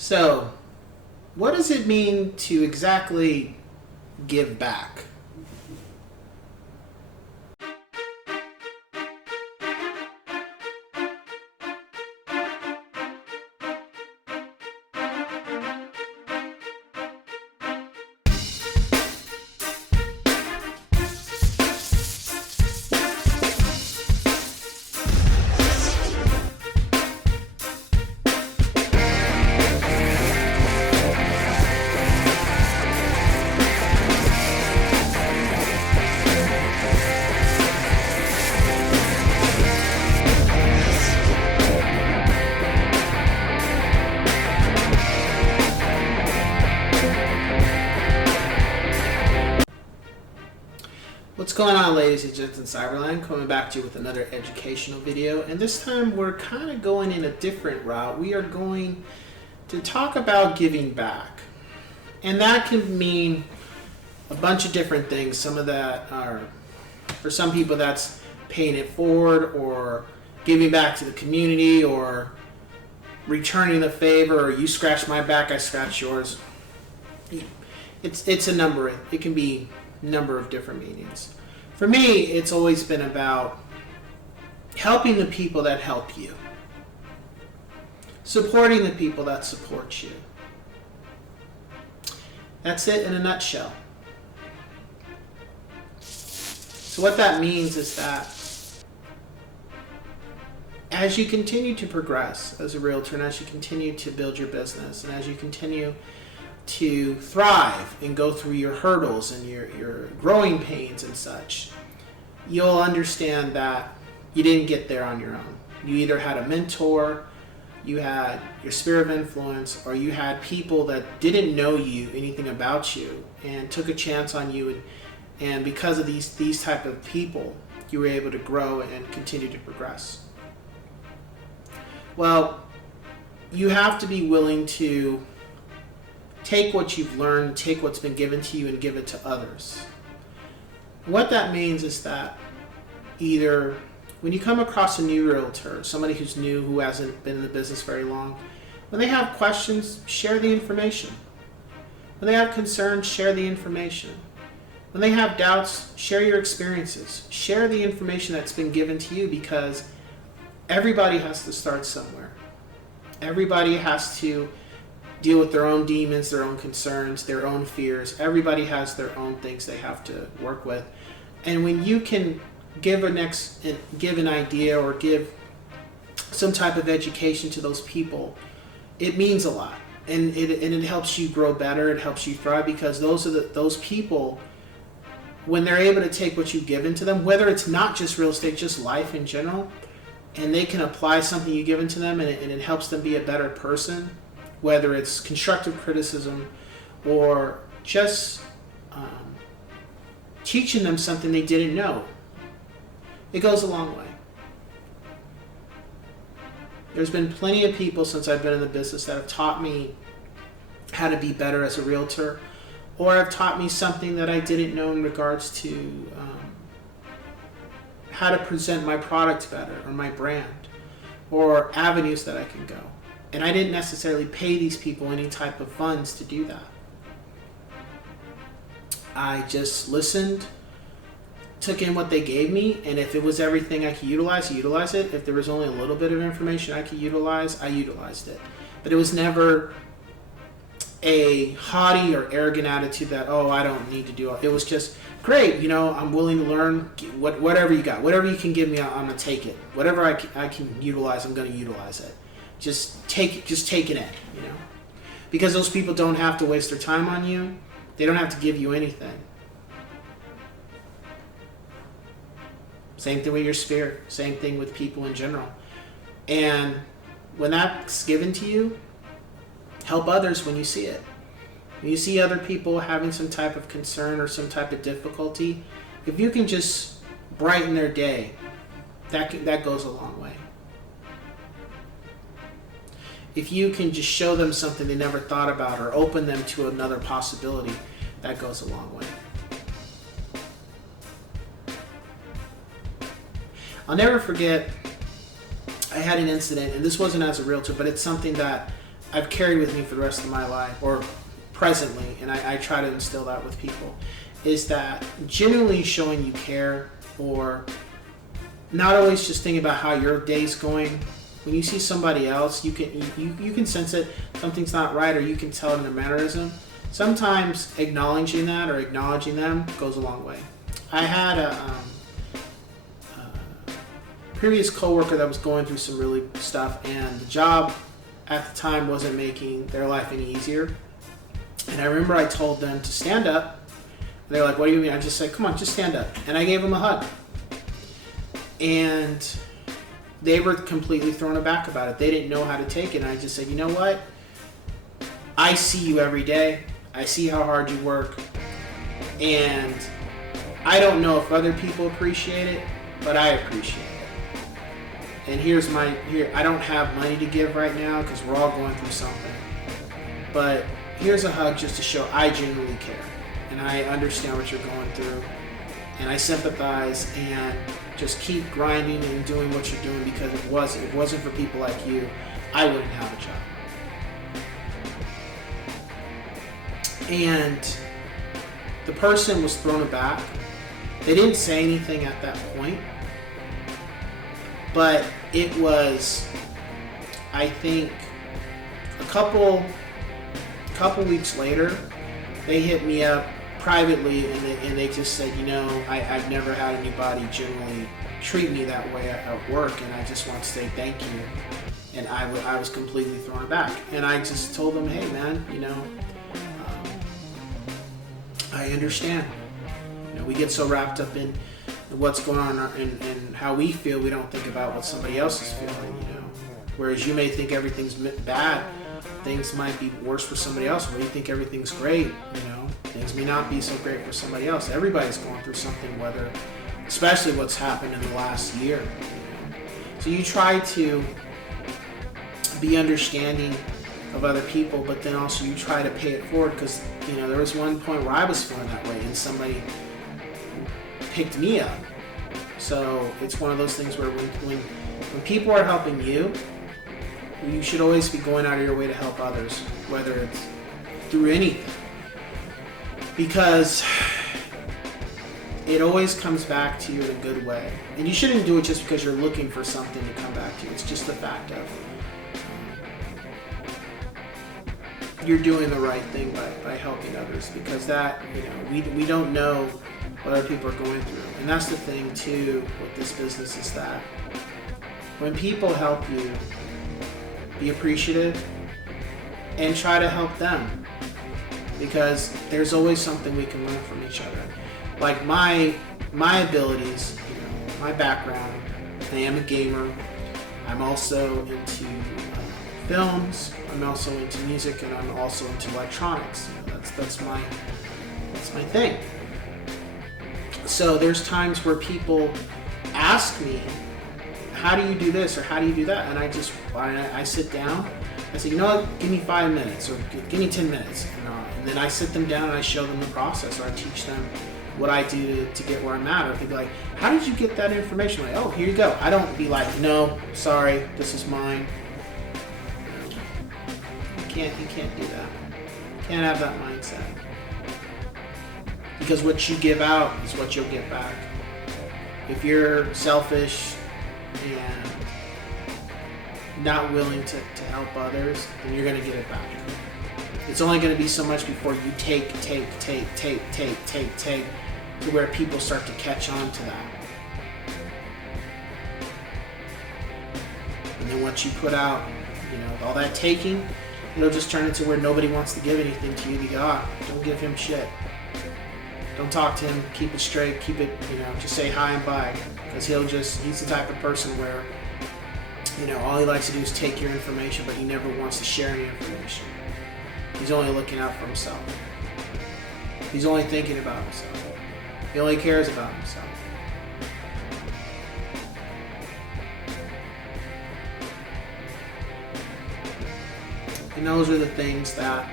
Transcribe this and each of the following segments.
So, what does it mean to exactly give back? What's going on, ladies and gents in Cyberland? Coming back to you with another educational video, and this time we're kind of going in a different route. We are going to talk about giving back, and that can mean a bunch of different things. Some of that are, for some people, that's paying it forward, or giving back to the community, or returning the favor, or you scratch my back, I scratch yours. It's a number. It can be a number of different meanings. For me, it's always been about helping the people that help you, supporting the people that support you. That's it in a nutshell. So what that means is that as you continue to progress as a realtor, and as you continue to build your business, and as you continue to thrive and go through your hurdles and your growing pains and such, you'll understand that you didn't get there on your own. You either had a mentor, you had your sphere of influence, or you had people that didn't know you, anything about you, and took a chance on you, and because of these type of people, you were able to grow and continue to progress. Well, you have to be willing to take what you've learned, take what's been given to you, and give it to others. What that means is that either when you come across a new realtor, somebody who's new, who hasn't been in the business very long, when they have questions, share the information. When they have concerns, share the information. When they have doubts, share your experiences. Share the information that's been given to you, because everybody has to start somewhere. Everybody has to deal with their own demons, their own concerns, their own fears. Everybody has their own things they have to work with. And when you can give an idea or give some type of education to those people, it means a lot. And it helps you grow better, it helps you thrive, because those people, when they're able to take what you've given to them, whether it's not just real estate, just life in general, and they can apply something you've given to them, and it helps them be a better person, whether it's constructive criticism or just teaching them something they didn't know, it goes a long way. There's been plenty of people since I've been in the business that have taught me how to be better as a realtor, or have taught me something that I didn't know in regards to how to present my product better, or my brand, or avenues that I can go. And I didn't necessarily pay these people any type of funds to do that. I just listened, took in what they gave me, and if it was everything I could utilize, I utilized it. If there was only a little bit of information I could utilize, I utilized it. But it was never a haughty or arrogant attitude that, oh, I don't need to do it. It was just, great, I'm willing to learn. Whatever you got, whatever you can give me, I'm going to take it. Whatever I can utilize, I'm going to utilize it. Just take it in, because those people don't have to waste their time on you. They don't have to give you anything. Same thing with your spirit, same thing with people in general. And when that's given to you, help others when you see it. When you see other people having some type of concern or some type of difficulty, if you can just brighten their day, that goes a long way. If you can just show them something they never thought about, or open them to another possibility, that goes a long way. I'll never forget, I had an incident, and this wasn't as a realtor, but it's something that I've carried with me for the rest of my life, or presently, and I try to instill that with people, is that genuinely showing you care, or not always just thinking about how your day's going. When you see somebody else, you can sense it, something's not right, or you can tell it in their mannerism. Sometimes acknowledging that or acknowledging them goes a long way. I had a previous coworker that was going through some really stuff, and the job at the time wasn't making their life any easier. And I remember I told them to stand up. They're like, "What do you mean?" I just said, "Come on, just stand up." And I gave them a hug. And they were completely thrown aback about it. They didn't know how to take it. And I just said, "You know what? I see you every day. I see how hard you work. And I don't know if other people appreciate it, but I appreciate it. And here, I don't have money to give right now because we're all going through something. But here's a hug just to show I genuinely care. And I understand what you're going through. And I sympathize, and just keep grinding and doing what you're doing, because if it wasn't for people like you, I wouldn't have a job." And the person was thrown aback. They didn't say anything at that point, but it was, I think, a couple weeks later, they hit me up privately, and they just said, I've never had anybody generally treat me that way at work, and I just want to say thank you. And I was completely thrown aback, and I just told them, "Hey man, I understand. We get so wrapped up in what's going on and how we feel, we don't think about what somebody else is feeling. Whereas you may think everything's bad, things might be worse for somebody else. Where you think everything's great, things may not be so great for somebody else. Everybody's going through something, especially what's happened in the last year. So you try to be understanding of other people, but then also you try to pay it forward, because there was one point where I was feeling that way, and somebody picked me up. So it's one of those things where when people are helping you, you should always be going out of your way to help others, whether it's through anything, because it always comes back to you in a good way. And you shouldn't do it just because you're looking for something to come back to you. It's just the fact of you're doing the right thing by helping others, because that, we don't know what other people are going through. And that's the thing too with this business, is that when people help you, be appreciative and try to help them, because there's always something we can learn from each other. Like my abilities, my background, I am a gamer. I'm also into films. I'm also into music, and I'm also into electronics. That's my thing. So there's times where people ask me, "How do you do this?" or "How do you do that?" And I sit down. I say, give me 5 minutes, or give me 10 minutes, and then I sit them down and I show them the process, or I teach them what I do to get where I'm at. Or they'd be like, "How did you get that information?" I'm like, "Oh, here you go." I don't be like, "No, sorry, this is mine." You can't do that. You can't have that mindset. Because what you give out is what you'll get back. If you're selfish and not willing to help others, then you're going to get it back. It's only going to be so much before you take, to where people start to catch on to that. And then once you put out, all that taking, it'll just turn into where nobody wants to give anything to you. You go, don't give him shit. Don't talk to him. Keep it straight. Keep it, just say hi and bye. Because he's the type of person where, all he likes to do is take your information, but he never wants to share any information. He's only looking out for himself. He's only thinking about himself. He only cares about himself. And those are the things that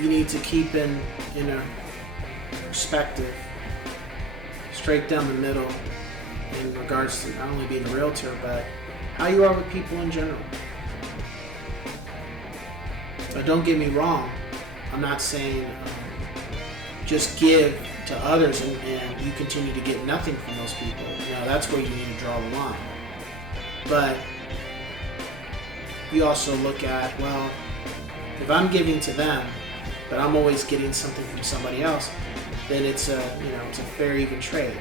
you need to keep in a perspective, straight down the middle, in regards to not only being a realtor, but how you are with people in general. don't get me wrong. I'm not saying just give to others and you continue to get nothing from those people. That's where you need to draw the line. But you also look at, well, if I'm giving to them, but I'm always getting something from somebody else, then it's a fair even trade.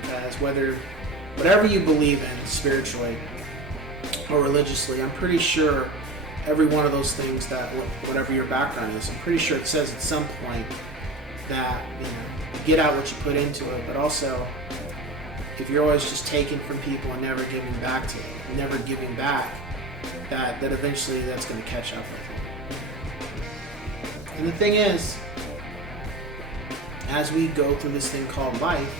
Because whatever you believe in spiritually or religiously, I'm pretty sure every one of those things, that whatever your background is, I'm pretty sure it says at some point that you get out what you put into it. But also, if you're always just taking from people and never giving back, that eventually that's going to catch up with you. And the thing is, as we go through this thing called life,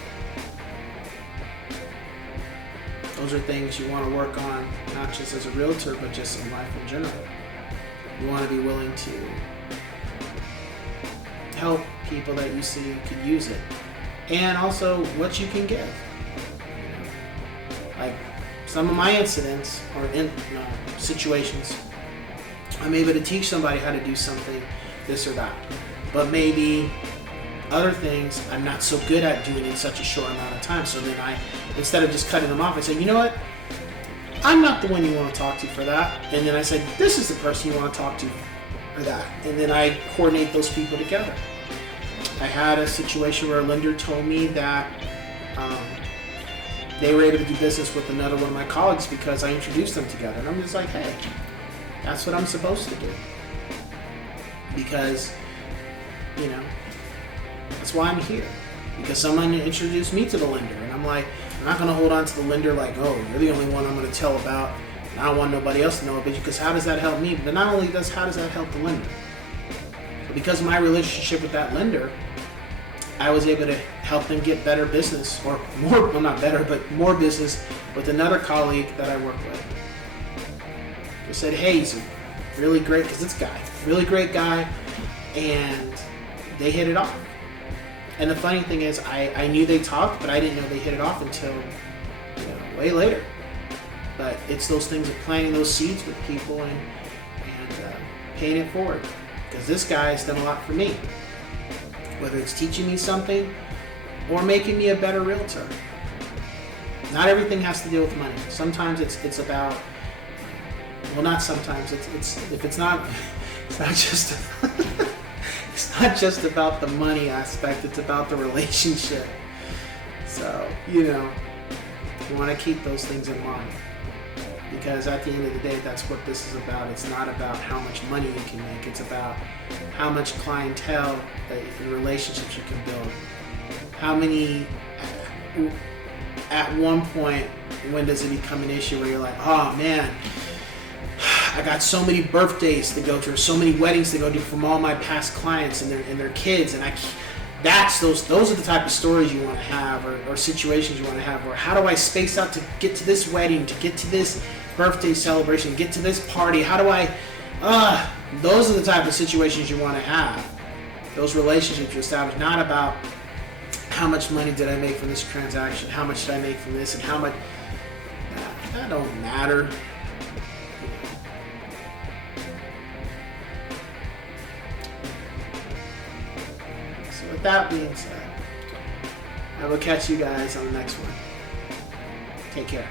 those are things you want to work on, not just as a realtor, but just in life in general. You want to be willing to help people that you see could use it, and also what you can give. Like some of my incidents or situations, I'm able to teach somebody how to do something, this or that, but maybe other things I'm not so good at doing in such a short amount of time. So then instead of just cutting them off, I say, you know what? I'm not the one you want to talk to for that. And then I said, this is the person you want to talk to for that. And then I coordinate those people together. I had a situation where a lender told me that they were able to do business with another one of my colleagues because I introduced them together. And I'm just like, hey, that's what I'm supposed to do. Because, that's why I'm here. Because someone introduced me to the lender. And I'm like, I'm not going to hold on to the lender like, oh, you're the only one I'm going to tell about. And I don't want nobody else to know it. Because how does that help me? But not only how does that help the lender? But because of my relationship with that lender, I was able to help them get better business, or more, well, not better, but more business with another colleague that I work with. They said, hey, he's a really great, because this guy, really great guy, and they hit it off. And the funny thing is, I knew they talked, but I didn't know they hit it off until way later. But it's those things of planting those seeds with people and paying it forward. Because this guy has done a lot for me. Whether it's teaching me something or making me a better realtor. Not everything has to deal with money. Sometimes it's about, well, not sometimes. It's not just it's not just about the money aspect. It's about the relationship. So you want to keep those things in mind, because at the end of the day, that's what this is about. It's not about how much money you can make. It's about how much clientele and relationships you can build. How many, at one point, when does it become an issue where you're like, oh man, I got so many birthdays to go to, or so many weddings to go to from all my past clients and their kids, and those are the type of stories you want to have, or situations you want to have, or how do I space out to get to this wedding, to get to this birthday celebration, get to this party, how do I, those are the type of situations you want to have. Those relationships you establish, not about how much money did I make from this transaction, how much did I make from this, and how much, that don't matter. So with that being said, I will catch you guys on the next one. Take care.